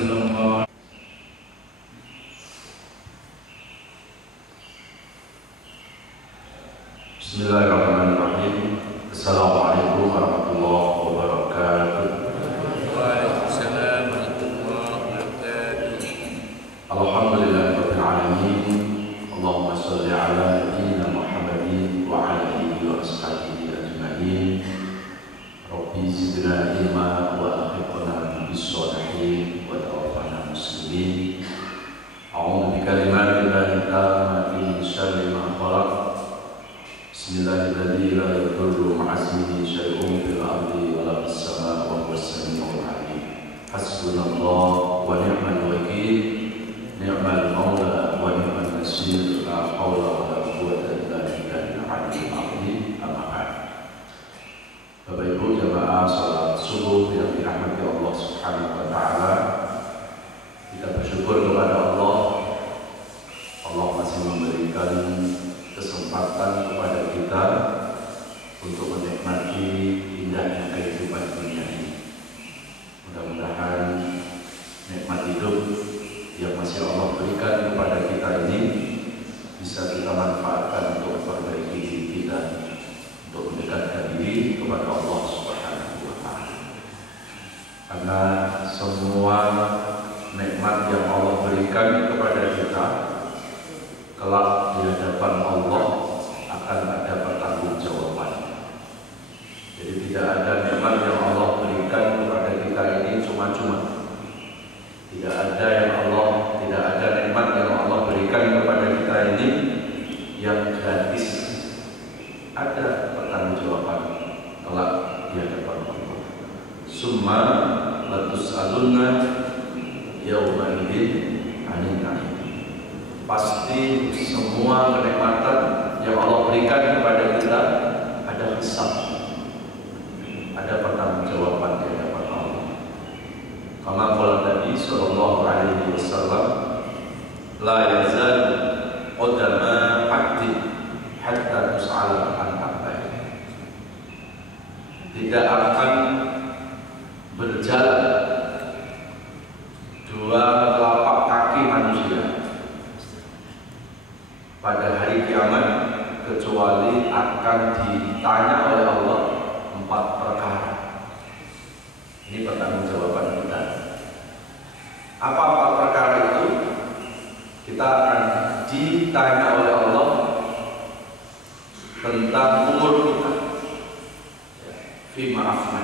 sallallahu. Bismillahirrahmanirrahim. Assalamualaikum warahmatullahi wabarakatuh. Waalaikumsalam warahmatullahi wabarakatuh. Alhamdulillahirabbil alamin. Allahumma shalli ala nabiyyina Muhammadin wa ala alihi wa ashabihi ajma'in. Rabbi zidna ilma wa alhiqna bis-shalihin wa tawaffana muslimin. A'udzu bikalimatillahi tammati min syarri ma khalaq. Bismillahirrahmanirrahim. La yadurru ma'asmihi syai'un fil ardi wa la fis samaa'i wa huwas samii'ul 'aliim. Hasbunallahu wa ni'mal wakeel. Ni'mal maula wa ni'mal nasir. La haula wa la quwwata illa billahil 'aliyyil 'azhim. Amma ba'd. Bapak Ibu jamaah salat subuh yang dirahmati Allah Subhanahu wa taala, kita bersyukur kepada Allah. Allah masih memberikan kesempatan kepada kita untuk menikmati indahnya kehidupan dunia ini. Mudah-mudahan nikmat hidup yang masih Allah berikan kepada kita ini bisa kita manfaatkan untuk memperbaiki diri kita, untuk mendekatkan diri kepada Allah Subhanahu wa taala. Karena semua nikmat yang Allah berikan kepada kita kelak di hadapan Allah akan ada pertanggungjawaban. Jadi tidak ada nikmat yang Allah berikan kepada kita ini cuma-cuma. Tidak ada nikmat yang Allah berikan kepada kita ini yang gratis. Ada pertanggungjawaban kelak di hadapan Allah. Summa latus'alunna yauma idzin 'anil na'im. Pasti semua kenikmatan yang Allah berikan kepada kita ada hisab, ada pertanggungjawaban di hadapan Allah. Kama qala Nabi sallallahu alaihi wasallam, la yazal qadama 'abdi hatta tus'ala an arba'in. Tidak akan berjalan dua telapak kaki manusia pada hari kiamat kecuali akan ditanya oleh Allah 4 perkara. Ini pertanggungjawaban kita. Apa 4 perkara itu? Kita akan ditanya oleh Allah tentang umur kita. Fi ma'afna.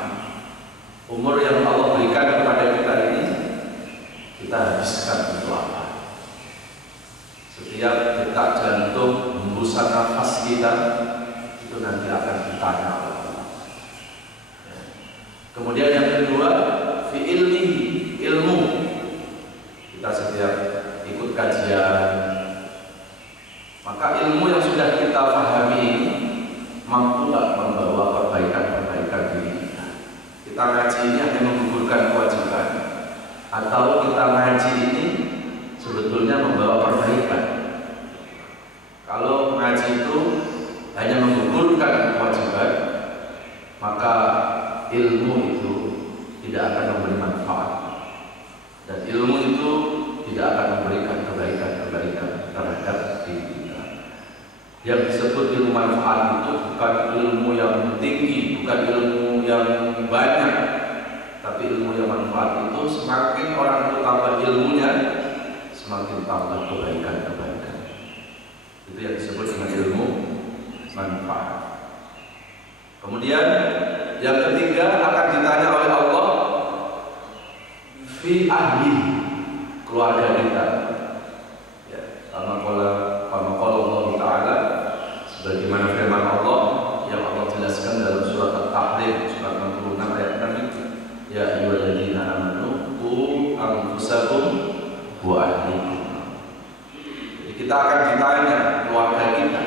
Umur yang Allah berikan kepada kita ini kita habiskan untuk apa? Setiap detak jantung, hembusan nafas kita itu nanti akan ditanya oleh Allah. Kemudian yang kedua, fi ilmu. Kita setiap ikut kajian, maka ilmu yang sudah kita pahami ini mampu tak membawa perbaikan-perbaikan diri kita. Kita ngaji ini hanya menggugurkan kewajiban, atau kita ngaji ini sebetulnya membawa perbaikan. Kalau mengaji itu hanya menggugurkan kewajiban, maka ilmu itu tidak akan memberi manfaat, dan ilmu itu tidak akan memberikan kebaikan-kebaikan terhadap diri kita. Yang disebut ilmu manfaat itu bukan ilmu yang tinggi, bukan ilmu yang banyak, tapi ilmu yang manfaat itu semakin orang itu tambah ilmunya, semakin tambah kebaikan-kebaikan. Itu yang disebut dengan ilmu manfaat. Kemudian yang ketiga akan ditanya oleh Allah fi ahli, keluarga kita. Ya, karena kalau Allah Taala sebagaimana firman Allah yang Allah jelaskan dalam surat At-Tahrim surat 66 ayat 6, ya ayyuhalladzina amanu qu anfusakum wa ahlikum. Jadi kita akan ditanya keluarga kita.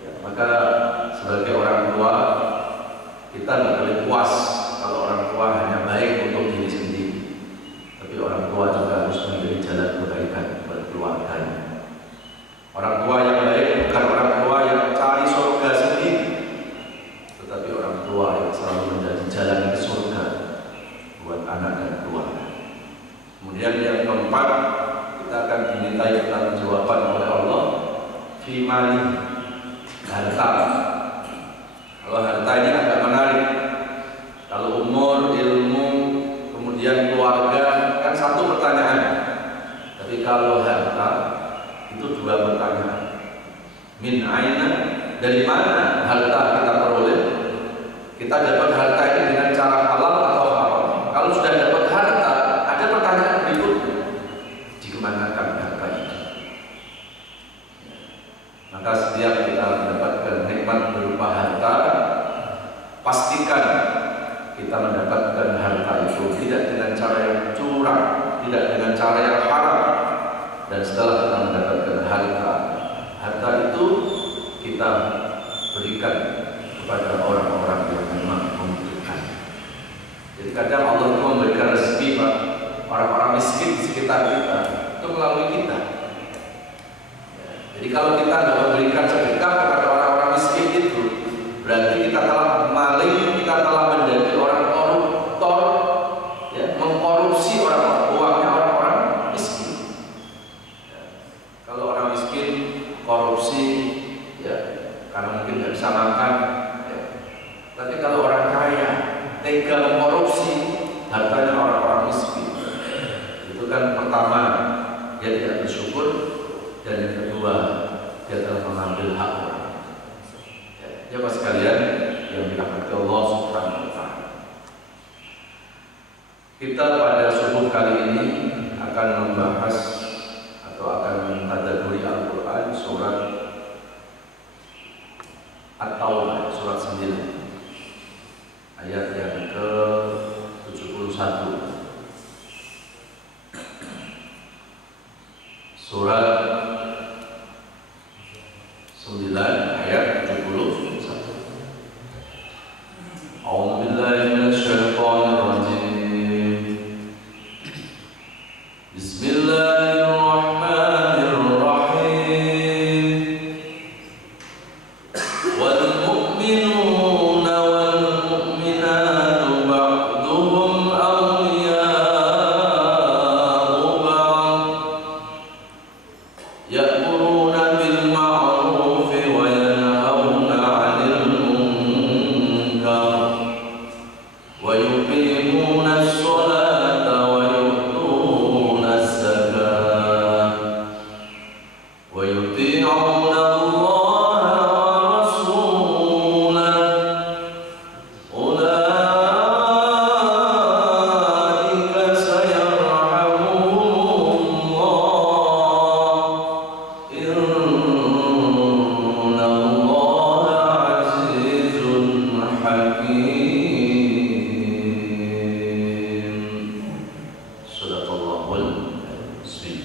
Ya, maka sebagai orang tua kita nggak boleh puas kalau orang tua hanya baik untuk diri sendiri, tapi orang tua juga harus memberi jalan kebaikan buat keluarganya. Orang tua yang baik bukan orang tua yang cari surga sendiri, tetapi orang tua yang selalu menjadi jalan ke surga buat anak dan keluarga. kiamat kita akan dimintai pertanggungjawaban oleh Allah fi mali, harta. Kalau harta ini agak menarik. Kalau umur, ilmu, kemudian keluarga kan satu pertanyaan. Tapi kalau harta itu dua pertanyaan. Min aina, dari mana harta kita peroleh? Kita dapat harta ini dengan cara halal atau haram? Kalau sudah dapat harta, ada pertanyaan berikutnya. Dikemanakan harta ini? Maka setiap kita mendapatkan nikmat berupa harta, pastikan kita mendapatkan harta itu tidak dengan cara yang curang, tidak dengan cara yang haram. Dan setelah kita mendapatkan harta itu kita berikan kepada orang-orang yang memang membutuhkan. Jadi kadang Allah itu memberikan rezeki, Pak, orang-orang miskin di sekitar kita itu melalui kita. Jadi kalau kita tidak memberikan sedekah kepada orang-orang miskin itu, berarti kita telah maling, kita telah menjadi orang koruptor, ya, mengkorupsi uangnya orang-orang miskin. Ya. Kalau orang miskin korupsi, ya, karena mungkin nggak bisa makan. Ya. Tapi kalau orang kaya tega mengkorupsi hartanya orang-orang miskin, itu kan pertama dia tidak bersyukur, dan yang kedua dia telah mengambil hak orang. Ya, Bapak sekalian yang dirahmati Allah Subhanahu wa taala. Kita pada subuh kali ini akan membahas atau akan mentadabburi Al-Qur'an surat At-Taubah surat 9 ayat yang ke-71. Surat 9 ayat 71. A'udzu billahi minasyaitonir rajim. Bismillahirrahmanirrahim. Wal mu'minuna wal mu'minatu ba'duhum awliya'u ba'd. Ya'muruna bil ma'ruf wa yanhauna 'anil munkar wa yuqimuna as-salata wa yu'tuna az-zakata wa yuti'una Allaha wa rasulahu ulaika sayarhamuhumullah inna Allaha 'azizun hakim. Sadaqallahul azim.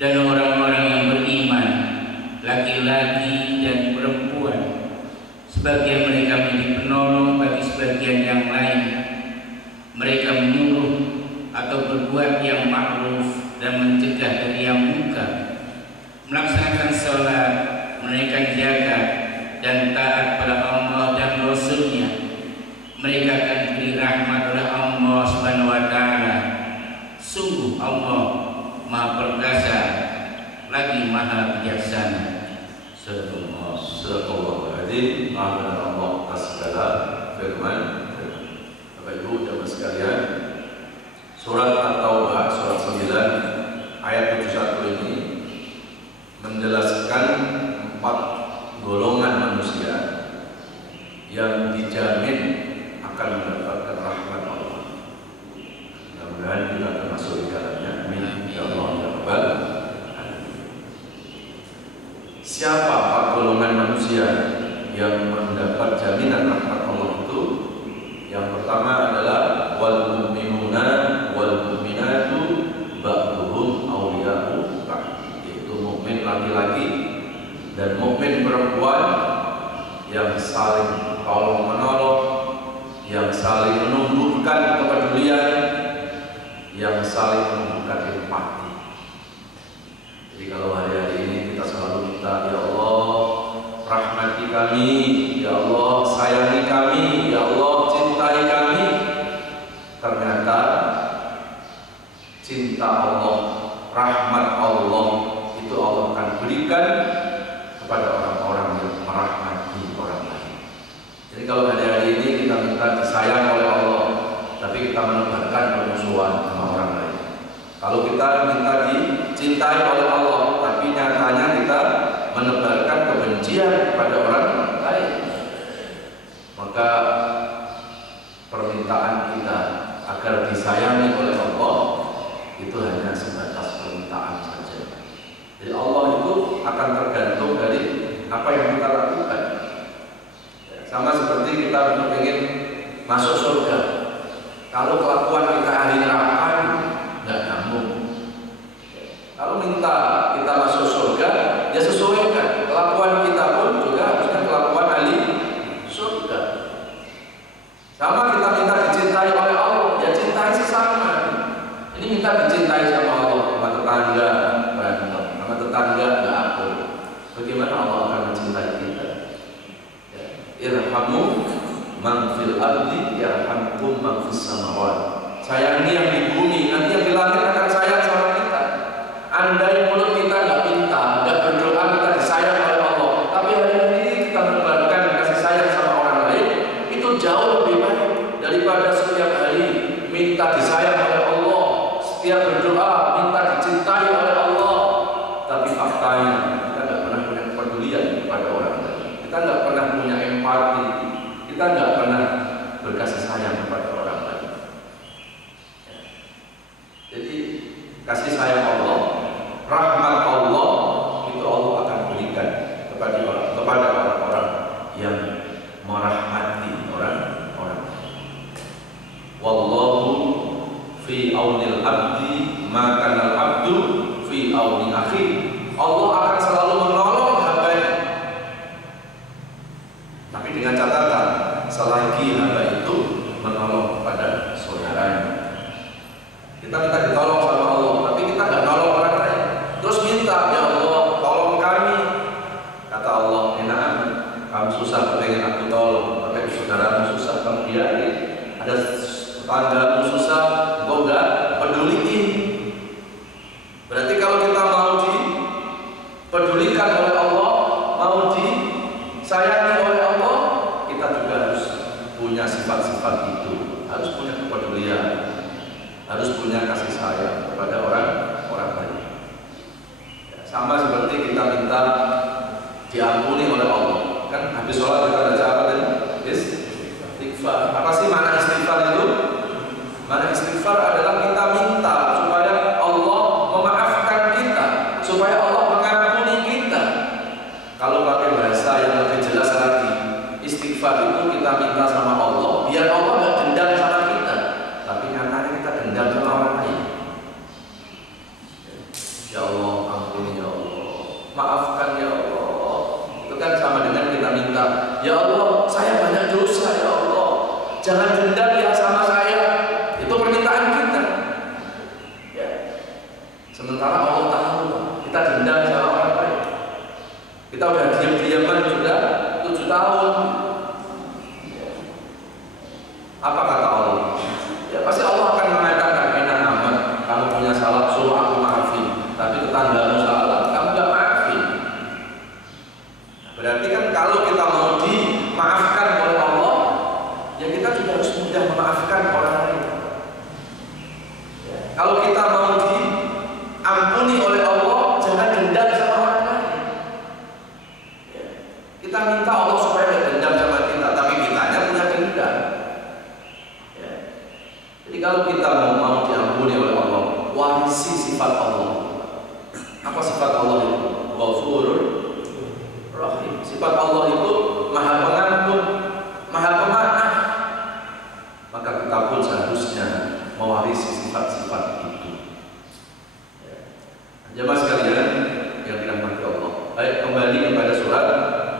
Dan orang-orang yang beriman, laki-laki dan perempuan, sebagian mereka menjadi penolong bagi sebagian yang lain. Mereka menyuruh atau berbuat yang ma'ruf dan mencegah dari yang munkar, melaksanakan sholat, menunaikan zakat, dan taat pada Allah dan Rasul-Nya. Mereka akan diberi rahmat oleh Allah Subhanahu wa taala. Sungguh Allah Maha Perkasa lagi Maha Bijaksana. Sadaqallahul azim. Maha Allah atas segala firman. Bapak Ibu dan sekalian, surat At-Taubah surat 9 ayat 71 ini menjelaskan 4 golongan manusia yang dijamin akan mendapatkan rahmat Allah. Mudah-mudahan kita termasuk di dalamnya. Amin. Ya Allah ya Rabbal alamin. Siapa 4 golongan manusia yang mendapat jaminan rahmat Allah itu? Yang pertama adalah wal mu'minuna wal mu'minatu ba'duhum awliya'u ba'd, yaitu mukmin laki-laki dan mukmin perempuan yang saling tolong menolong, yang saling menumbuhkan kepedulian, yang saling menumbuhkan empati. Jadi kalau hari-hari ini kita selalu minta, ya Allah rahmati kami, ya Allah sayangi kami, ya Allah cintai kami, ternyata cinta cinta Allah, rahmat Allah itu Allah akan berikan kepada orang-orang yang merahmati orang lain. Jadi kalau hari-hari ini kita minta disayang oleh Allah, tapi kita menebarkan permusuhan sama orang lain. Kalau kita minta dicintai oleh Allah, tapi nyatanya kita menebarkan kebencian kepada orang lain, maka permintaan kita agar disayangi oleh Allah itu hanya sebatas permintaan saja. Jadi Allah itu akan tergantung dari apa yang kita lakukan. Sama seperti kita ingin masuk surga. Kalau kelakuan kita ahli neraka, nggak nyambung. Kalau minta kita masuk surga, ya sesuaikan. Kelakuan kita pun juga harusnya kelakuan ahli surga. Sama kita minta dicintai oleh Allah, ya cintai sesama. Ini minta dicintai sama Allah, sama tetangga berantem, sama tetangga nggak akur. Bagaimana Allah akan mencintai kita? Ya. Irhamu man fil ardi yarhamkum man fis samawat. Sayangi yang di bumi, nanti yang di langit akan sayang sama kita. Andai mulut kita nggak minta, nggak berdoa, kita disayang oleh Allah, tapi hari ini kita menebarkan kasih sayang sama orang lain, itu jauh lebih baik daripada setiap hari minta disayang oleh Allah, setiap berdoa minta dicintai oleh Allah, tapi faktanya kita nggak pernah punya kepedulian kepada orang lain, kita nggak pernah punya empati, kita nggak pernah berkasih sayang kepada orang lain. Jadi kasih sayang Allah, rahmat Allah itu Allah akan berikan kepada orang-orang yang merahmati orang-orang. Wallahu fi aunil abdi ma kana abdu fi auni akhi. Allah akan selalu menolong hambanya. Tapi dengan catatan, selagi hamba itu menolong kepada saudaranya. Kita minta ditolong sama Allah, tapi kita nggak nolong orang lain. Terus minta, ya Allah, tolong kami. Kata Allah, enak, kamu susah, pengen aku tolong, tapi saudaramu susah, kamu biarin. Ada tetanggamu susah, engkau nggak peduliin. Berarti kalau kita mau dipedulikan oleh Allah, mau disayangi oleh Allah, kita juga harus punya sifat-sifat itu, harus punya kepedulian, harus punya kasih sayang kepada orang lain. Ya, sama seperti kita minta diampuni oleh Allah. Kan habis sholat kita baca apa tadi? Istighfar. Apa sih makna istighfar itu? Makna istighfar adalah kita minta supaya Allah memaafkan kita, supaya Allah mengampuni kita. Kalau pakai bahasa yang lebih jelas lagi, istighfar itu kita minta sama Allah biar Allah nggak dendam sama kita, tapi nyatanya kita dendam sama orang lain. Ya Allah, ampuni ya Allah, maafkan ya Allah. Itu kan sama dengan kita minta, ya Allah, saya banyak dosa ya Allah, jangan dendam ya sama saya. Itu permintaan kita. Ya. Sementara Allah tahu kita dendam sama orang lain. Kita udah diam-diaman sudah 7 tahun. Apa kata Allah? Ya pasti Allah akan mengatakan, enak amat, kamu punya salah, suruh aku maafin. Tapi tetanggamu salah, kamu gak maafin. Berarti kan kalau kita mau dimaafkan oleh Allah, ya kita juga harus mudah memaafkan orang lain. Ya. Kalau kita mau diampuni oleh Allah, jangan dendam sama orang lain. Ya. Kita minta Allah supaya tidak dendam sama kita, tapi kitanya punya dendam. Ya. Jadi kalau kita mau diampuni oleh Allah, warisi sifat Allah. Apa sifat Allah itu? Ghafurur Rahim. Sifat Allah itu Maha Pengampun, Maha Pemaaf. Maka kita pun seharusnya mewarisi sifat-sifat itu. Ya. Jemaah sekalian yang dirahmati Allah. Baik, kembali kepada surat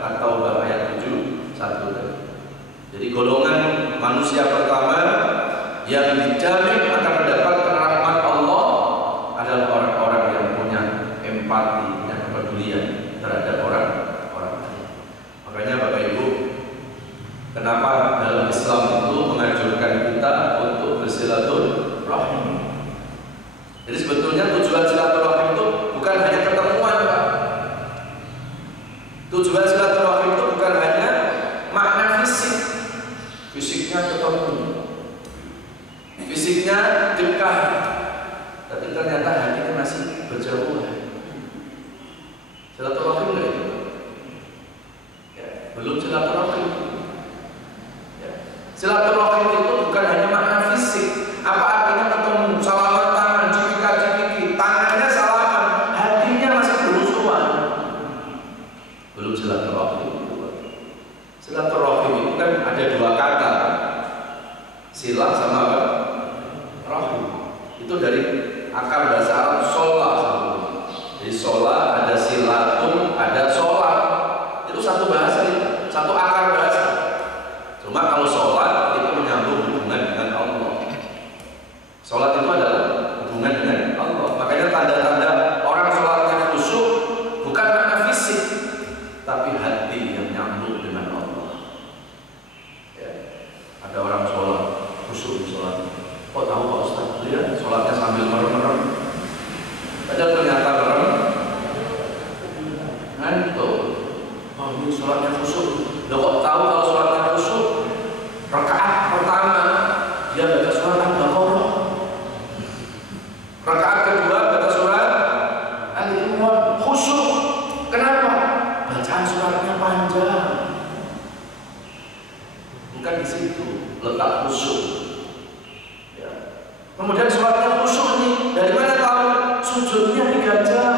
At-Taubah ayat 7:1. Jadi golongan manusia pertama yang dijamin akan mendapatkan rahmat Allah adalah orang-orang yang punya empati, punya kepedulian terhadap orang lain. Makanya Bapak Ibu, kenapa dalam Islam itu menganjurkan kita untuk bersilaturahim? Jadi sebetulnya tujuan silaturahim itu bukan hanya ketemuan, Pak. Tujuan silaturahim itu bukan hanya makna fisik, fisiknya ketemu, fisiknya dekat, tapi ternyata hatinya masih berjauhan. Silaturahim enggak itu? Ya, belum silaturahim. Ya. Silaturahim itu bukan hanya makna fisik. Apa artinya ketemu, salaman tangan, cipika-cipiki, tangannya salaman, hatinya masih berusuhan. Belum silaturahim. Silaturahim itu kan ada dua kata, silah sama apa? Rahim. Itu dari akar bahasa Arab sholah. Jadi sholah ada silatun, ada sholat. Itu satu bahasa, satu akar bahasa. Cuma kalau sholat itu menyambung hubungan dengan Allah. Sholat itu adalah hubungan dengan Allah. Makanya tanda-tanda orang sholatnya khusyuk bukan makna fisik, tapi hati yang nyambung dengan Allah. Ya. Ada orang sholat khusyuk di sholat. Kok tahu Pak Ustaz? Lihat sholatnya sambil merem-merem. Padahal ternyata merem ngantuk. Oh ini sholatnya khusyuk. Loh kok tahu kalau sholatnya khusyuk? Rakaat pertama dia baca surat Al-Baqarah. Rakaat kedua baca surat Al-Imran. Khusyuk. Kenapa? Bacaan suratnya panjang. Bukan di situ letak khusyuk. Ya. Kemudian sholatnya khusyuk nih. Dari mana tahu? Sujudnya 3 jam.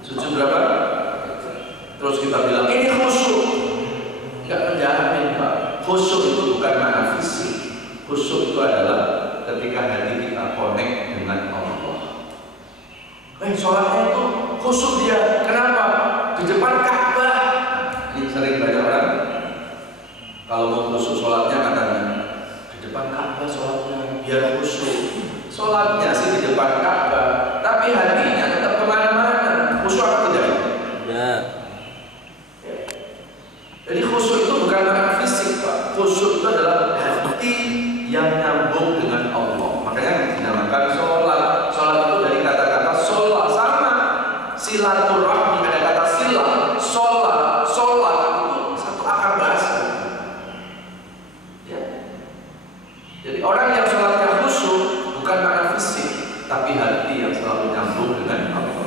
Sujud berapa? Terus kita bilang ini khusyuk. Enggak menjamin, Pak. Khusyuk itu bukan makna fisik. Khusyuk itu adalah ketika hati kita connect dengan Allah. Sholatnya itu khusyuk dia. Kenapa? Di depan Ka'bah. Ini sering banyak orang kalau mau khusyuk sholatnya katanya di depan Ka'bah sholatnya biar khusyuk. Sholatnya sih di depan Ka'bah, tapi hatinya tetap kemana-mana. Khusyuk apa tidak? Ya. Jadi khusyuk itu bukan makna fisik, Pak. Khusyuk itu adalah hati yang nyambung dengan Allah. Makanya dinamakan sholat. Sholat itu dari kata-kata sholat, sama silaturahmi ada kata silah. Sholat itu satu akar bahasa. Ya. Jadi orang yang sholatnya khusyuk bukan makna fisik, tapi hati yang selalu nyambung dengan Allah.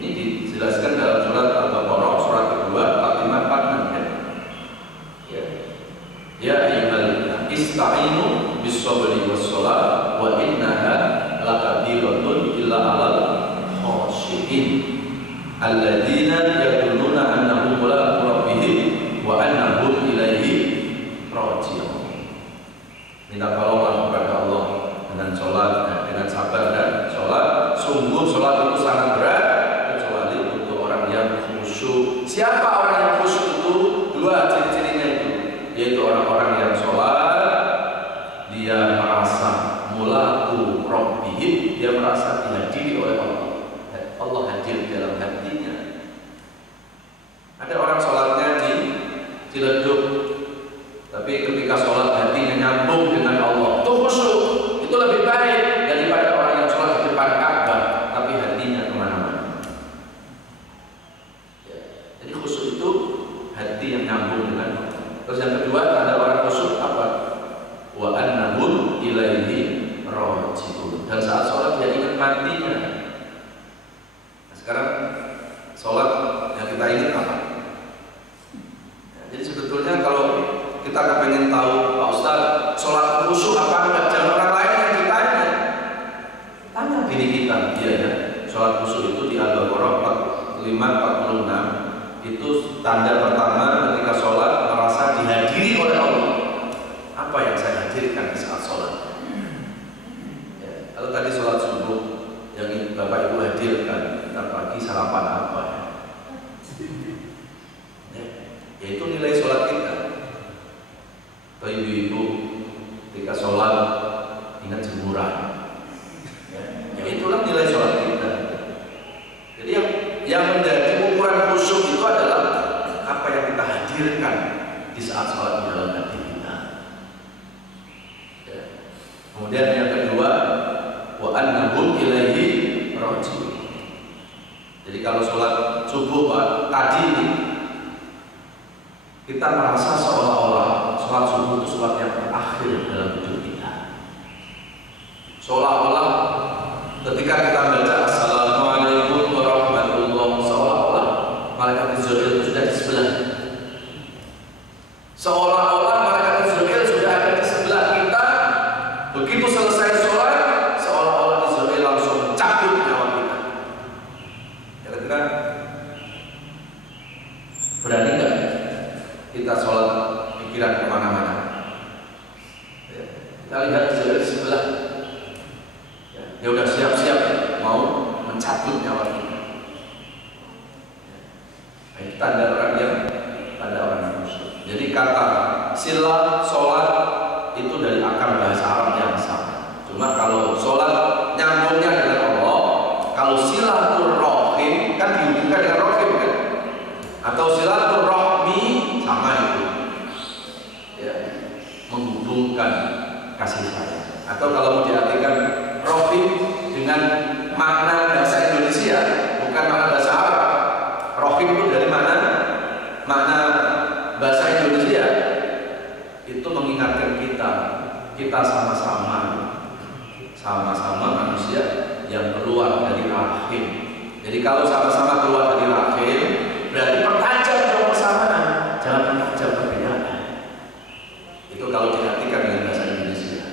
Ini dijelaskan dalam surat Al-Baqarah surat kedua 45-46 ya. Ya ayyuhalladzina ista'inu bis-sabri was-shalah wa innaha lakabiratun illa 'alal khashi'in alladzina yadhunnuna annahum mulaqu rabbihim wa annahum ilaihi raji'un. Minta tolonglah kepada Allah dengan sholat, dengan sabar dan sholat. Sungguh sholat itu sangat berat kecuali untuk orang yang khusyuk. Siapa orang yang khusyuk itu? Dua ciri-cirinya itu, yaitu orang-orang yang sholat dia merasa mulaqu rabbihim, dia merasa dihadiri oleh Allah. Allah hadir dalam hatinya. Ada orang sholatnya dileduk, tapi ketika sholat hatinya nyambung dengan Allah, itu khusyuk. Itu lebih baik daripada orang yang sholat di depan Ka'bah tapi hatinya kemana-mana. Ya. Jadi khusyuk itu hati yang nyambung dengan Allah. Terus yang kedua ada orang khusyuk apa? Wa annahum ilaihi raji'un. Dan saat sholat dia ingat matinya. Nah, sekarang sholat yang kita ingat apa? Ya, jadi sebetulnya kalau kita kepengen tahu, Pak Ustaz, sholat khusyuk apa enggak? Jangan orang lain yang ditanya. Tanya diri kita. Iya ya. Sholat khusyuk itu di Al-Baqarah 45-46 itu tanda pertama ketika sholat merasa dihadiri oleh Allah. Apa yang saya hadirkan di saat sholat? Ya, kalau tadi sholat subuh yang Bapak Ibu hadirkan, kita pagi sarapan apa? Ya, yaitu nilai sholat kita. Ibu-ibu ketika sholat ingat jemuran, ya itulah nilai sholat kita. Jadi yang menjadi ukuran khusyuk itu adalah apa yang kita hadirkan di saat sholat di dalam hati kita. Ya. Kemudian yang kedua, wa Jadi kalau sholat subuh Pak, tadi ini kita merasa seolah-olah sholat subuh itu sholat yang terakhir dalam hidup kita. Seolah-olah ketika kita baca Assalamualaikum warahmatullahi wabarakatuh, seolah-olah malaikat Israil itu sudah di sebelah. Seolah-olah malaikat Israil sudah ada di sebelah kita. Begitu selesai sholat, seolah-olah Israil langsung cabut nyawa kita. Kira-kira berani nggak kita sholat pikiran kemana-mana? Ya, kita lihat Israil di sebelah. Ya udah siap-siap mau mencabut nyawa kita. Ini tanda orang yang musuh. Jadi kata sila sholat itu dari akar bahasa Arab yang sama. Cuma kalau sholat nyambungnya dengan Allah, kalau silaturahim kan dihubungkan dengan rahim kan? Atau silaturahmi sama itu. Ya, menghubungkan kasih sayang. Atau kalau mau diartikan rahim dengan makna bahasa Indonesia, bukan makna bahasa Arab. Rahim itu dari mana? Makna bahasa Indonesia itu mengingatkan kita sama-sama manusia yang keluar dari rahim. Jadi kalau sama-sama keluar dari rahim, berarti pertajam dong persamaan, jangan pertajam perbedaan. Itu kalau diartikan dengan bahasa Indonesia.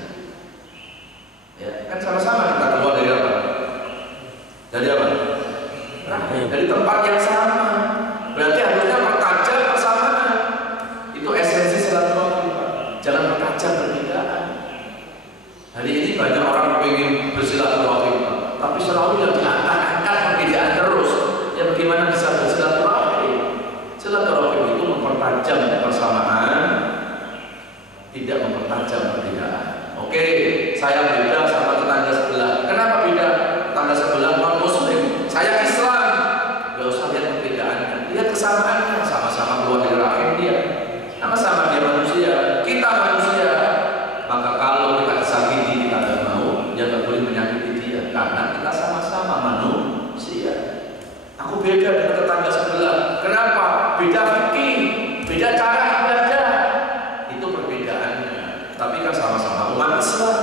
Ya, kan sama-sama kita keluar dari apa? Dari apa? Rahim. Dari tempat yang sama. Berarti harusnya pertajam persamaan. Itu esensi silaturahmi, Pak. Jangan pertajam perbedaan. Hari ini banyak orang ingin bersilaturahmi, Pak, tapi selalu yang diangkat-angkat perbedaan terus. Ya bagaimana bisa bersilaturahmi? Silaturahmi itu mempertajam persamaan, tidak mempertajam perbedaan. Oke, saya beda sama tetangga sebelah. Kenapa beda? Tetangga sebelah non Muslim, saya Islam. Gak usah lihat perbedaannya, lihat kesamaannya. Sama-sama keluar dari rahim dia, sama-sama dia manusia, kita manusia. Maka kalau kita disakiti, kita tidak mau, ya nggak boleh menyakiti dia, karena kita sama-sama manusia. Aku beda dengan tetangga sebelah. Kenapa? Beda fikih, beda cara ibadah. Itu perbedaannya. Tapi kan sama-sama umat Islam,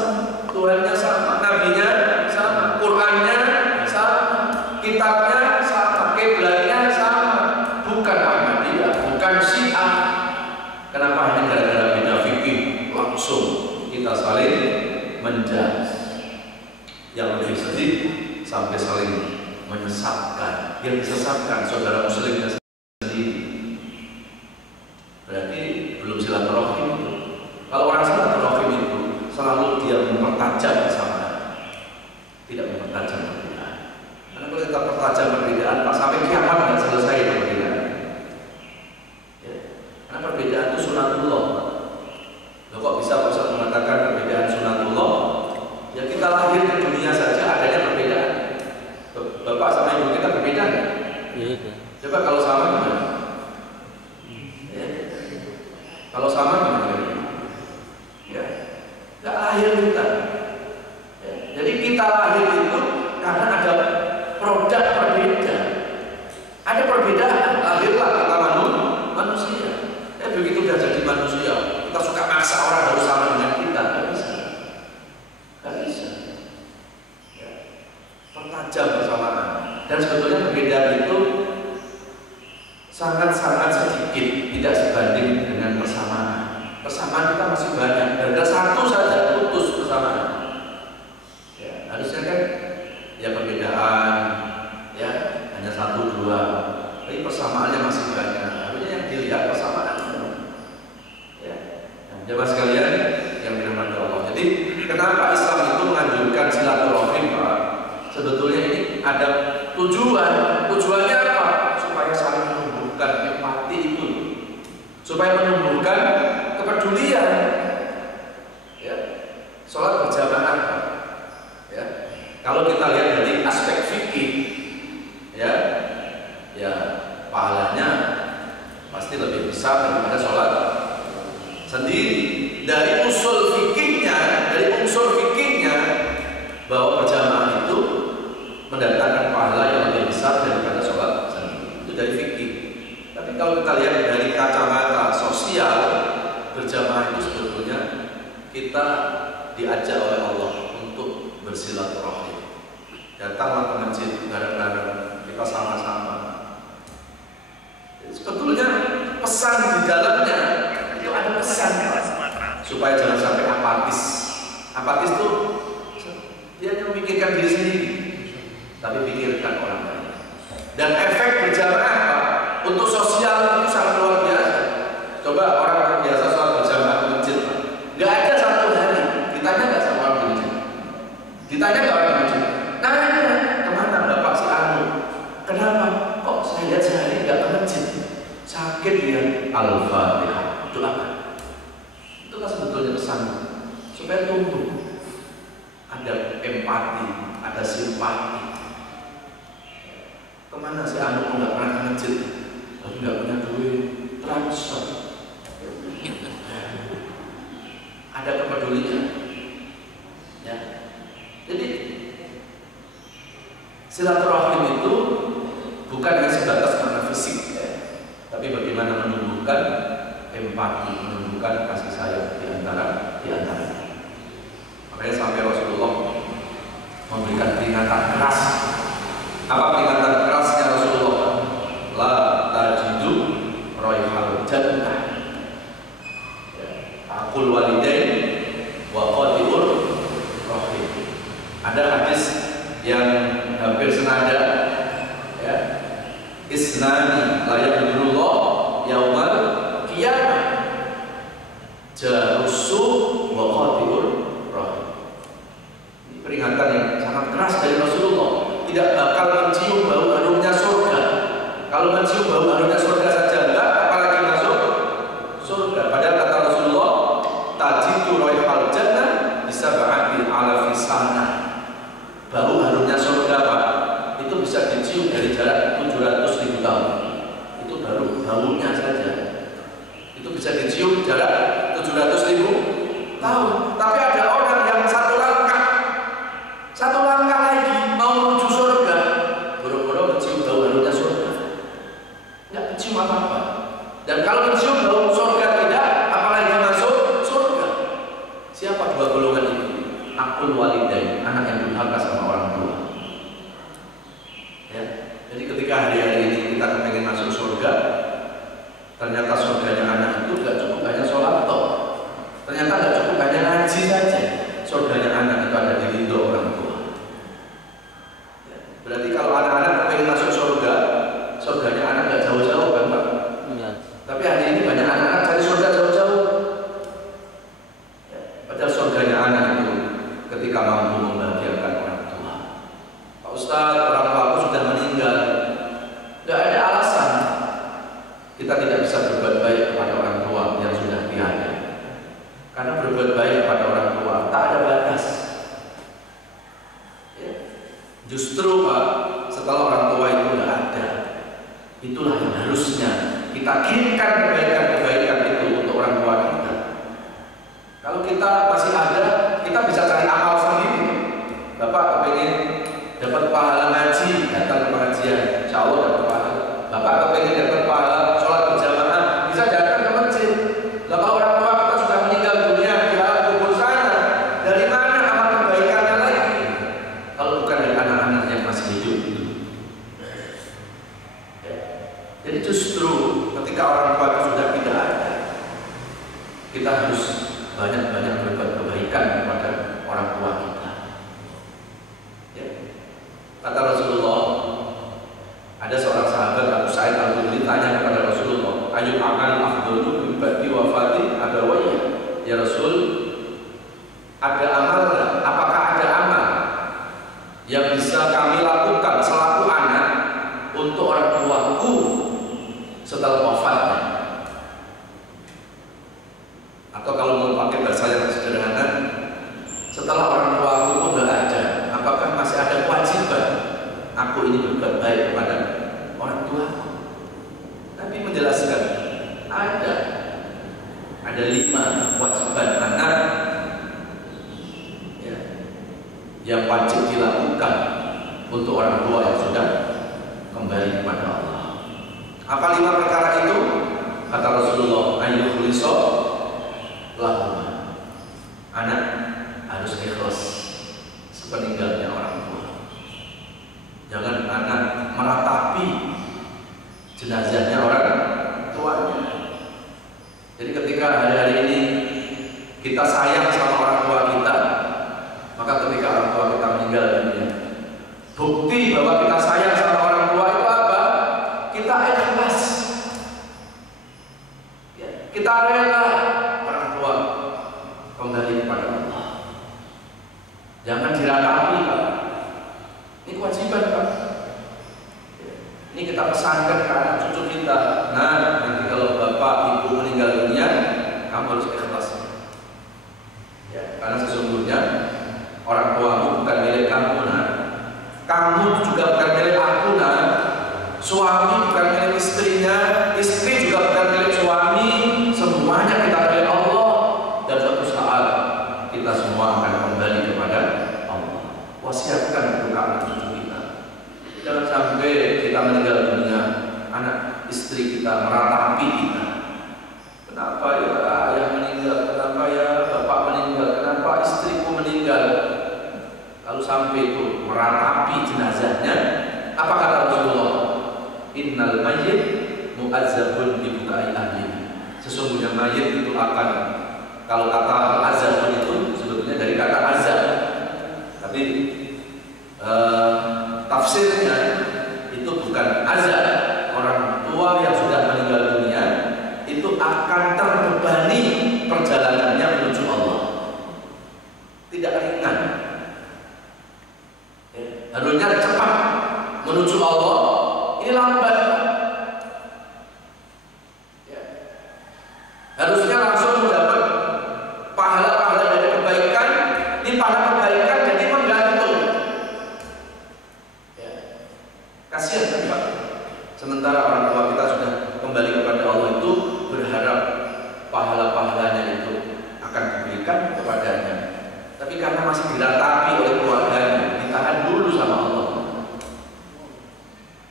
Tuhannya sama, nabinya sama, Qurannya sama, kitabnya sama, kiblatnya sama. Bukan Ahmadiyah, bukan Syiah. Kenapa hanya gara-gara beda fikih langsung kita saling menjudge? Yang lebih sedih sampai saling menyesatkan. Yang disesatkan saudara muslimnya sendiri. Berarti belum silaturahim itu. Kalau orang silaturahim itu selalu dia mempertajam persamaan, tidak mempertajam perbedaan. Karena kalau kita pertajam perbedaan, Pak, sampai kiamat nggak selesai perbedaan. Ya. Karena perbedaan itu sunatullah. Loh, kok bisa Pak Ustaz mengatakan perbedaan sunatullah? Ya kita lahir di dunia saja adanya perbedaan. Bapak sama ibu kita berbeda nggak? Iya. Coba kalau sama gimana? Ya. Kalau sama gimana? Ya, nggak lahir kita. Ya. Jadi kita lahir itu karena ada produk berbeda. Ada perbedaan, lahirlah kita manusia. Begitu udah jadi manusia, kita suka maksa orang harus sama dengan kita, nggak bisa. Nggak bisa. Ya. Pertajam persamaan. Dan sebetulnya perbedaan itu sangat-sangat sedikit, tidak sebanding dengan persamaan. Persamaan kita masih banyak, dan satu saja putus persamaan. Ya, harusnya kan ya perbedaan ya hanya 1-2, tapi persamaannya masih banyak. Harusnya yang dilihat persamaan. Ya, jemaah sekalian yang dirahmati Allah. Jadi kenapa Islam itu menganjurkan silaturahim, Pak? Sebetulnya ini ada tujuannya apa? Supaya saling menumbuhkan empati itu, supaya menumbuhkan kepedulian. Ya, sholat berjamaah. Ya, kalau kita lihat dari aspek fikih, ya pahalanya pasti lebih besar daripada sholat sendiri. Dari unsur fikihnya bahwa berjamaah itu mendatangkan pahala yang lebih besar daripada sholat kalau kita lihat dari kacamata sosial, berjamaah itu sebetulnya kita diajak oleh Allah untuk bersilaturahim. Datanglah ke masjid bareng-bareng, kita sama-sama. Sebetulnya pesan di dalamnya itu ada pesan supaya jangan sampai apatis. Apatis itu dia hanya memikirkan diri sendiri, tapi pikirkan orang lain. Dan efek berjamaah apa? Untuk sosial itu sangat luar biasa. Coba orang biasa sholat berjamaah di masjid, nggak ada satu hari ditanya nggak sama orang di masjid. Ditanya nggak orang di masjid? Nanya, kemana Bapak si Anu? Kenapa? Kok saya lihat sehari nggak ke masjid? Sakit dia. Al-Fatihah. Doakan. Itulah sebetulnya pesan supaya tumbuh ada empati, ada simpati. Kemana si Anu nggak pernah ke masjid? Tapi nggak punya duit, transfer. Ada kepedulian. Ya. Jadi silaturahim itu bukan hanya sebatas karena fisik, ya, tapi bagaimana menumbuhkan empati, menumbuhkan kasih sayang di antara. Makanya sampai Rasulullah memberikan peringatan keras. Apa peringatan kerasnya Rasulullah? La tajidu raihal jannah. Aqul walidain wa qati'ur rahim. Ada hadis yang hampir senada, ya. Isnani la yaqdirullah yaumal qiyamah. Jarusu wa qati'ur rahim. Ini peringatan yang sangat keras dari Rasulullah. Tidak bakal mencium bau harumnya surga. Kalau mencium bau harumnya surga saja enggak, apalagi masuk surga. Padahal kata Rasulullah, tajidu raihal jannah bisa ba'adil ala fisana. Bau harumnya surga, Pak, itu bisa dicium dari jarak 700.000 tahun. Itu baru baunya saja. Itu bisa dicium jarak 700.000 tahun. Tapi ada orang yang satu langkah lagi mau menuju surga, boro-boro mencium bau harumnya surga. Nggak mencium apa-apa. Dan kalau mencium bau surga tidak, apalagi masuk surga. Siapa dua golongan itu? Aqul walidain, anak yang durhaka sama orang tua. Ya. Jadi ketika hari-hari ini kita ingin masuk surga, ternyata surganya anak itu nggak cukup hanya sholat toh. Ternyata nggak cukup hanya ngaji saja. Surganya anak itu ada di ridho orang tua. Ya. Berarti kalau anak-anak ingin masuk surga, surganya anak nggak jauh-jauh kan, Pak? Ya. Tapi hari ini banyak anak-anak cari surga jauh-jauh. Ya. Padahal surganya anak itu ketika mampu membahagiakan orang tua. Pak Ustadz, orang tua aku sudah meninggal. Nggak ada alasan kita tidak bisa berbuat baik kepada orang tua yang sudah tiada. Karena berbuat baik kepada orang tua tak ada batas. Ya. Justru Pak, setelah orang tua itu nggak ada, itulah yang harusnya kita kirimkan kebaikan-kebaikan itu untuk orang tua kita. Kalau kita masih ada, kita bisa cari amal sendiri. Bapak kepengen dapat pahala ngaji, datang ke pengajian, insya Allah dapat pahala. Bapak kepengen dapat pahala sholat berjamaah, bisa datang ke masjid. Lah kalau orang tua kita sudah meninggal dunia di alam kubur sana, dari mana amal kebaikannya lagi? Kalau bukan dari anak-anak yang masih hidup. Ya. Jadi justru ketika orang tua itu sudah tidak ada, kita harus banyak-banyak berbuat kebaikan kepada orang tua kita. Ya. Kata Rasulullah, ada seorang sahabat Abu Sa'id Al-Khudri tanya kepada Rasulullah, "Ayyul amal afdalu min ba'di wafati abawayya?" Ya Rasul, ada amal enggak? Apakah ada amal yang bisa kami lakukan selaku anak untuk orang tuaku setelah wafatnya? Atau kalau mau pakai bahasa yang sederhana, setelah orang tuaku pun nggak ada, apakah masih ada kewajiban aku ini berbuat baik kepada orang tuaku? Nabi menjelaskan ada 5 kewajiban anak, ya, yang wajib dilakukan untuk orang tua yang sudah kembali kepada Allah. Apa 5 perkara itu? Kata Rasulullah, ayyukhliso lahuma. Anak harus ikhlas sepeninggalnya orang tua. Jangan anak meratapi jenazahnya orang tuanya. Jadi ketika hari-hari ini kita sayang sama orang tua kita, maka ketika orang tua kita meninggal dunia, bukti bahwa kita sayang sama orang tua itu apa? Kita ikhlas, ya, kita rela orang tua kembali kepada Allah. Jangan diratapi, Pak. Ini kewajiban, Pak. Ini kita pesankan ke anak cucu kita. Nah, nanti kalau bapak ibu meninggal dunia, kamu harus ikhlas. Ya, karena sesungguhnya orang tuamu bukan milik kamu, nah. Kamu juga bukan milik aku, nah. Suami bukan milik istrinya, istri juga bukan milik suami. Semuanya kita milik Allah. Dan suatu saat kita semua akan kembali kepada Allah. Wasiatkan untuk anak cucu kita. Jangan sampai kita meninggal dunia, anak istri kita meratapi kita. Kenapa ya ayah meninggal? Kenapa ya bapak meninggal? Kenapa istriku meninggal? Lalu sampai itu meratapi jenazahnya, apa kata Rasulullah? Innal mayyit mu'azzabun bi bukai ahli. Sesungguhnya mayit itu akan, kalau kata azab itu sebetulnya dari kata azab, tapi tafsirnya itu bukan azab. Orang tua yang sudah meninggal dunia itu akan terbebani perjalanannya menuju Allah, tidak ringan. Harusnya cepat menuju Allah, ini lambat. Ya. Harusnya langsung mendapat pahala-pahala dari kebaikan, ini pahala kebaikan jadi menggantung. Ya. Kasihan kan, Pak? Sementara orang tua kita sudah kembali kepada Allah itu berharap pahala-pahalanya itu akan diberikan kepadanya. Tapi karena masih diratapi oleh keluarganya, ditahan dulu sama Allah.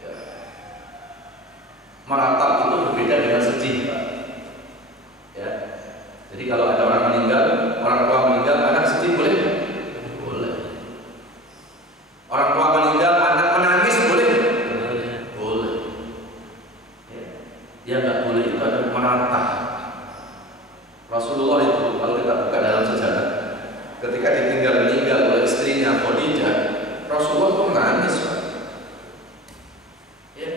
Ya. Meratap itu berbeda dengan sedih, Pak. Ya. Jadi kalau ada orang meninggal, orang tua meninggal, anak sedih boleh? Boleh. Orang tua meninggal, anak menangis boleh? Boleh. Ya. Yang nggak boleh itu adalah meratap. Rasulullah itu kalau kita buka dalam sejarah, ketika ditinggal meninggal oleh istrinya Khadijah, Rasulullah itu menangis. Ya.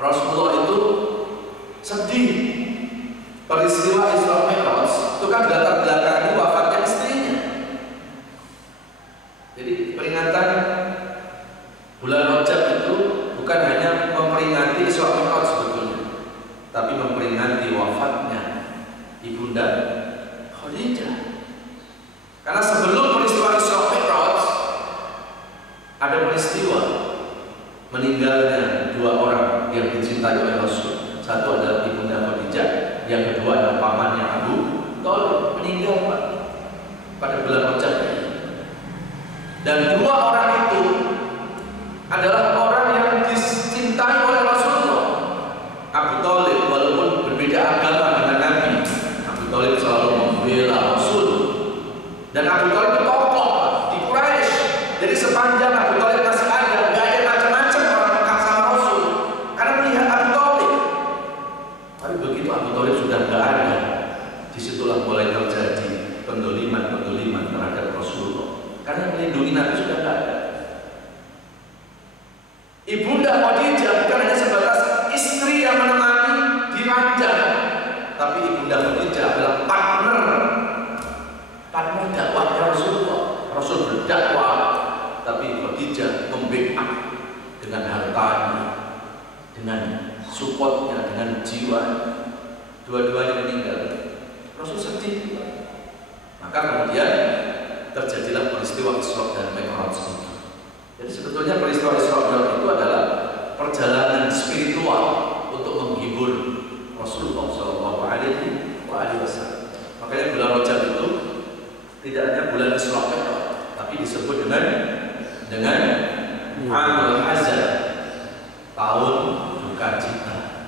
Rasulullah itu sedih. Peristiwa Isra Mi'raj itu kan latar belakangi wafatnya istrinya. Jadi peringatan bulan Rajab itu bukan hanya memperingati Isra Mi'raj sebetulnya, tapi memperingati wafatnya Ibunda Khadijah. Karena sebelum peristiwa Isra Mi'raj ada peristiwa meninggalnya 2 orang yang dicintai oleh Rasul. Satu adalah Ibunda Khadijah, yang kedua adalah pamannya Abu Thalib, meninggal, Pak, pada bulan Rajab. Dan 2 orang itu adalah orang yang dicintai oleh Rasulullah. Abu Thalib walaupun berbeda agama dengan Nabi, Abu Thalib selalu membela Rasul. Dan Abu Thalib itu tokoh di Quraisy. Jadi sepanjang Abu Thalib masih ada, nggak ada macam-macam orang Mekah sama Rasul, karena melihat Abu Thalib. Tapi begitu Abu Thalib sudah nggak ada, disitulah mulai terjadi pendoliman terhadap Rasulullah. Karena melindungi Nabi sudah nggak ada. Ibunda Khadijah bukan hanya sebatas istri yang menemani di ranjang, tapi Ibunda Khadijah adalah partner dakwahnya Rasulullah. Rasul berdakwah, tapi Khadijah membackup dengan hartanya, dengan supportnya, dengan jiwa. Dua-duanya meninggal. Rasul sedih. Maka kemudian terjadilah peristiwa Isra dan Mi'raj itu. Jadi sebetulnya peristiwa Isra itu adalah perjalanan spiritual untuk menghibur Rasulullah SAW. Makanya bulan Rajab itu tidak hanya bulan Isra, tapi disebut dengan Amul Hazan, tahun duka cita.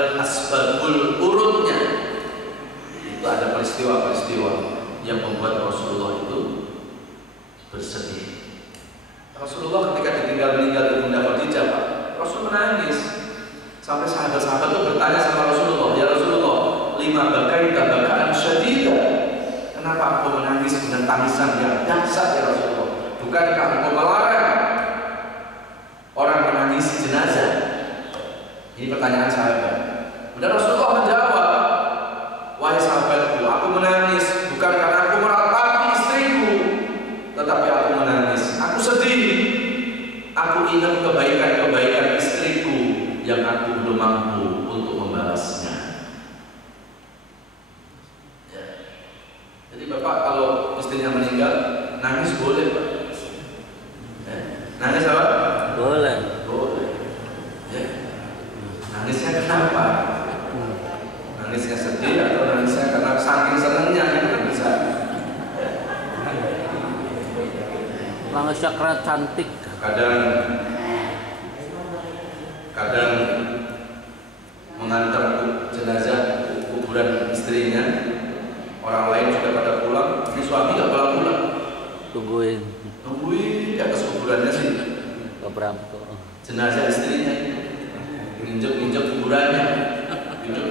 Padahal asbabul urutnya itu ada peristiwa-peristiwa yang membuat Rasulullah itu bersedih. Rasulullah ketika meninggal Ibunda Khadijah, Pak, Rasul menangis. Sampai sahabat-sahabat itu bertanya sama Rasulullah, "Ya Rasulullah, lima bakaita bakaan syadida?" Kenapa aku menangis dengan tangisan yang dahsyat ya Rasulullah? Bukankah engkau melarang orang menangis jenazah? Ini pertanyaan sahabat. Dan Rasulullah menjawab, "Wahai sahabatku, aku menangis bukan karena aku meratapi istriku, tetapi aku menangis. Aku sedih. Aku ingat kebaikan-kebaikan istriku yang aku belum mampu untuk membalasnya." Ya. Jadi Bapak kalau istrinya meninggal, nangis boleh, Pak. Ya. Nangis apa? Boleh. Boleh. Ya. Nangisnya kenapa? Nangisnya sedih atau nangisnya karena saking senangnya, itu kan bisa. Nangisnya karena cantik. Kadang mengantar jenazah kuburan istrinya, orang lain sudah pada pulang, si suami nggak pulang. Tungguin Nungguin di atas kuburannya sih keberangkut. jenazah istrinya, injek kuburannya, injek.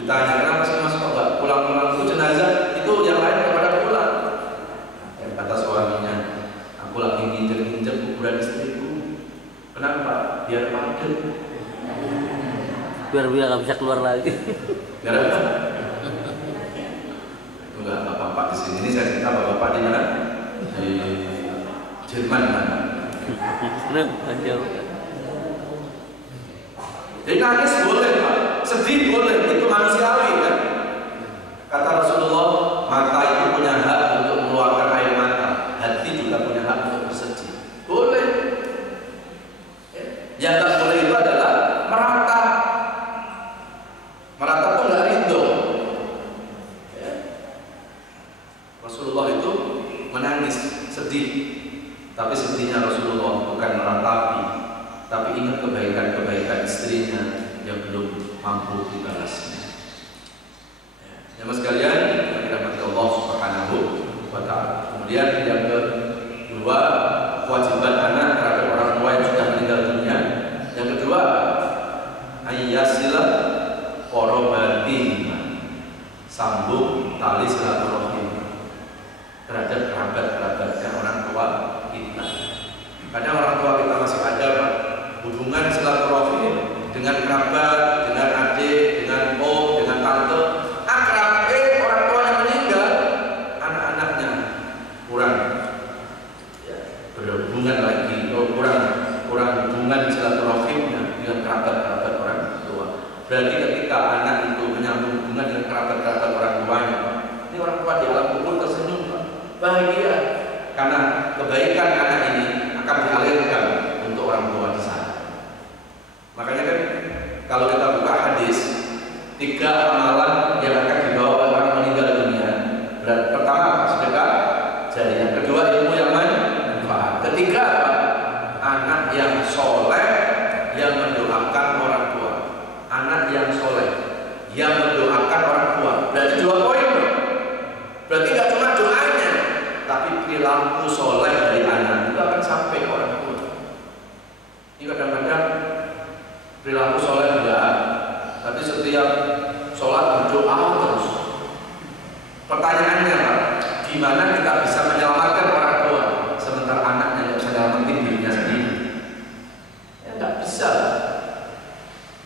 Ditanya, "Kenapa sih Mas kok nggak pulang-pulang? Itu jenazah itu yang lain nggak pada pulang." Kata suaminya, "Aku lagi nginjek kuburan istriku." Kenapa? Biar padat. Biar nggak bisa keluar lagi. Biar apa? Enggak, bapak di sini. Ini saya cerita bapak di mana? Di Jerman mana? Kenapa jauh? Jadi nangis boleh, Pak. Sedih boleh, itu manusiawi kan? Kata Rasulullah, mata itu punya hak untuk mengeluarkan air mata, hati juga punya hak untuk bersedih. Boleh. Yang tak boleh itu adalah meratap. Meratap itu nggak ridho. Ya. Rasulullah itu menangis, sedih. Tapi sedihnya Rasulullah bukan meratapi, tapi ingat kebaikan-kebaikan istrinya yang belum mampu dibalasnya. Ya, mas sekalian, yang dirahmati Allah Subhanahu wa Ta'ala. Kemudian yang kedua, kewajiban anak terhadap orang tua yang sudah meninggal dunia. Yang kedua, ayyasila qorobatin, sambung tali silaturahim terhadap kerabat-kerabatnya orang tua kita. Kadang orang tua kita masih ada, Pak, hubungan silaturahim dengan kerabat, dengan adik, dengan om, dengan tante, akrab. Orang tua yang meninggal, anak-anaknya kurang ya, berhubungan lagi, kurang hubungan silaturahimnya dengan kerabat-kerabat orang tua. Berarti ketika anak itu menyambung hubungan dengan kerabat-kerabat orang tuanya, ini orang tua di alam kubur tersenyum, Pak, bahagia, karena kebaikan anak ini akan dialirkan untuk orang tua di sana. Makanya kan kalau kita buka hadis, 3 amalan yang akan dibawa oleh orang meninggal dunia. Pertama, sedekah jariah. Kedua, ilmu yang manfaat. Ketiga, anak yang soleh yang mendoakan orang tua. Anak yang soleh yang mendoakan orang tua. Berarti 2 poin. Berarti gak cuma doanya, tapi perilaku soleh dari anak itu akan sampai ke orang tua. Ini kadang-kadang perilaku soleh enggak, tapi setiap sholat berdoa terus. Pertanyaannya, Pak, gimana kita bisa menyelamatkan orang tua sementara anaknya nggak bisa nyelamatin dirinya sendiri? Ya nggak bisa.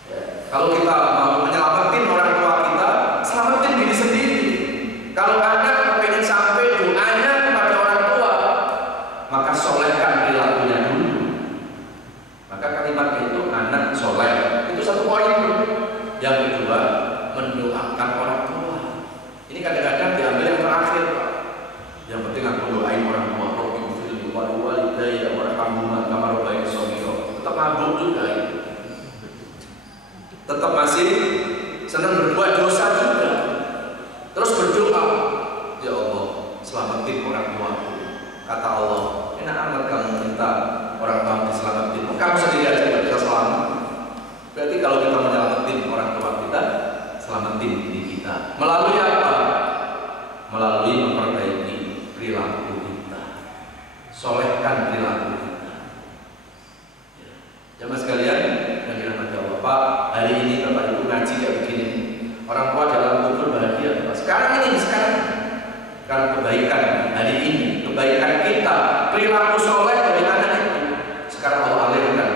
Ya, kalau kita mau menyelamatin orang tua kita, selamatin diri sendiri. Kalau anak pengen sampai doanya kepada orang tua, maka solehkan perilakunya dulu. Maka kalimat itu anak soleh itu 1 poin. Yang kedua, mendoakan orang tua. Ini kadang-kadang diambil yang terakhir, Pak. Yang penting aku doain orang tua. Rabbi ighfirli wa li walidayya warhamhuma kama rabbayani shaghira. Tetap mabuk juga itu. Tetap masih senang berbuat dosa juga. Terus berdoa, ya Allah, selamatin orang tuaku. Kata Allah, enak amat kamu minta orang tua diselamatin. Kamu sendiri aja tidak bisa selamat. Berarti kalau kita selamatin orang tua kita, selamatin diri kita. Melalui apa? Melalui memperbaiki perilaku kita, solehkan perilaku kita. Jamaah sekalian yang dirahmati Allah, Pak, hari ini Bapak Ibu ngaji kayak begini, orang tua dalam kubur bahagia. Sekarang karena kebaikan hari ini, kebaikan kita, perilaku soleh dari anak itu, sekarang Allah alirkan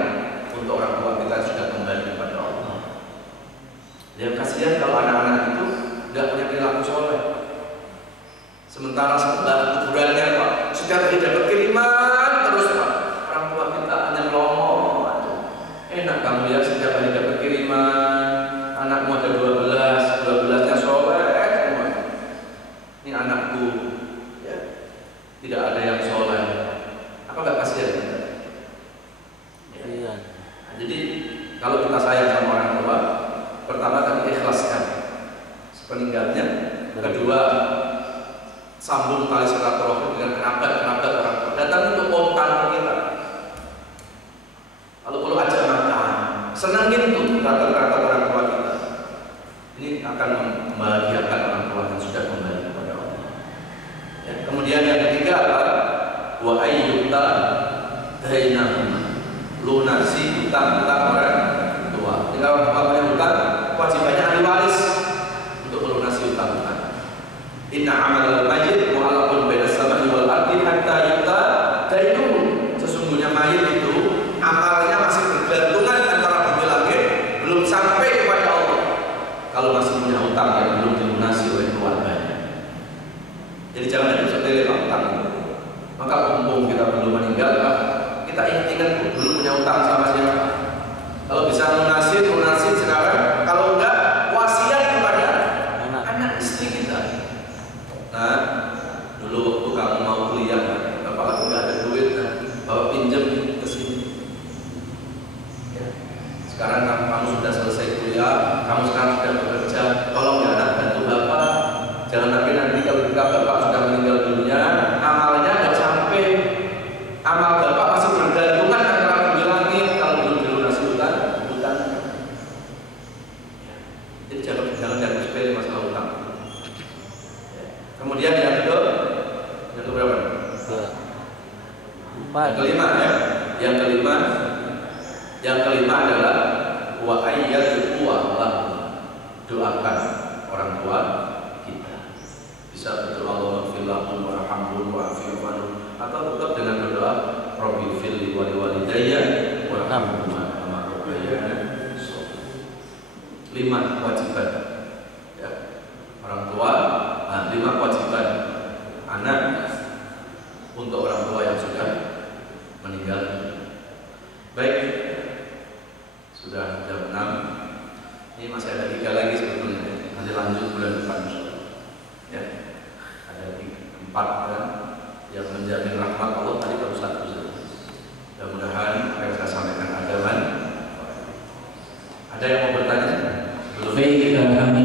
untuk orang tua kita sudah kembali kepada Allah. Yang kasihan kalau anak-anak itu tidak punya perilaku soleh. Sementara setelah kuburannya Pak, setiap hari dapat kiriman terus Pak, orang tua kita hanya melongo. Enak kamu ya, setiap hari dapat kiriman, anakmu ada 12-nya soleh semua. Ini anakku, ya, tidak ada yang soleh. Apa nggak kasihan kita? Ya. Nah, jadi kalau kita sayang sama orang tua, pertama tadi ikhlaskan sepeninggalnya, kedua sambung tali silaturahmi dengan kerabat orang tua. Datang untuk om tante kita. Kalau perlu ajak makan, senangin tuh kerabat orang tua kita. Ini akan membahagiakan orang tua yang sudah kembali kepada Allah. Ya, kemudian yang ketiga apa? Wa ayyuta dainahum, lunasi hutang-hutang orang tua. Jika orang tua punya hutang, kewajibannya ahli waris untuk melunasi hutang-hutang. Inna amal al-mayyit mu'allaqun baina as-sama'i wal ardi hatta yuta dainu. Sesungguhnya mayit itu amalnya masih bergantungan antara bumi langit, belum sampai kepada Allah. Kalau masih punya hutang yang belum dilunasi oleh keluarganya. Jadi jangan ada sepele hutang. Maka mumpung kita belum meninggal, kita ingat dulu punya hutang sama siapa. Kalau bisa lunasi sekarang. Kalau enggak, wasiat kepada anak istri kita. Nah, dulu waktu kamu mau kuliah, bapak lagi nggak ada duit, bapak pinjam ke sini. Ya. Sekarang kamu sudah selesai kuliah, kamu sekarang sudah bekerja, tolong ya anak bantu bapak. Jangan sampai nanti kalau bapak sudah meninggal dunia, amalnya nggak sampai. Amal bapak masih bergantungan antara bumi langit kalau belum dilunasi hutang. Ya. Jadi jangan sepele masalah hutang. Kemudian yang berapa? Yang kelima ya. Yang kelima adalah wa ayyatu Allah. Doakan orang tua kita. Bisa berdoa Allahumma fil lahum warhamhum wa'afi'u anhum, atau tetap dengan berdoa Rabbi fil walidayya warhamhuma kama rabbayani shaghira. 5 kewajiban ya. Orang tua, 5 kewajiban anak untuk orang tua yang sudah meninggal. Baik, sudah jam 6. Ini masih ada 3 lagi sebetulnya. Nanti lanjut bulan depan. Ya, ada 4 kan yang menjamin rahmat Allah, tadi baru 1 saja. Mudah-mudahan apa yang saya sampaikan ada. Ada yang mau bertanya? Belum. Baik, kami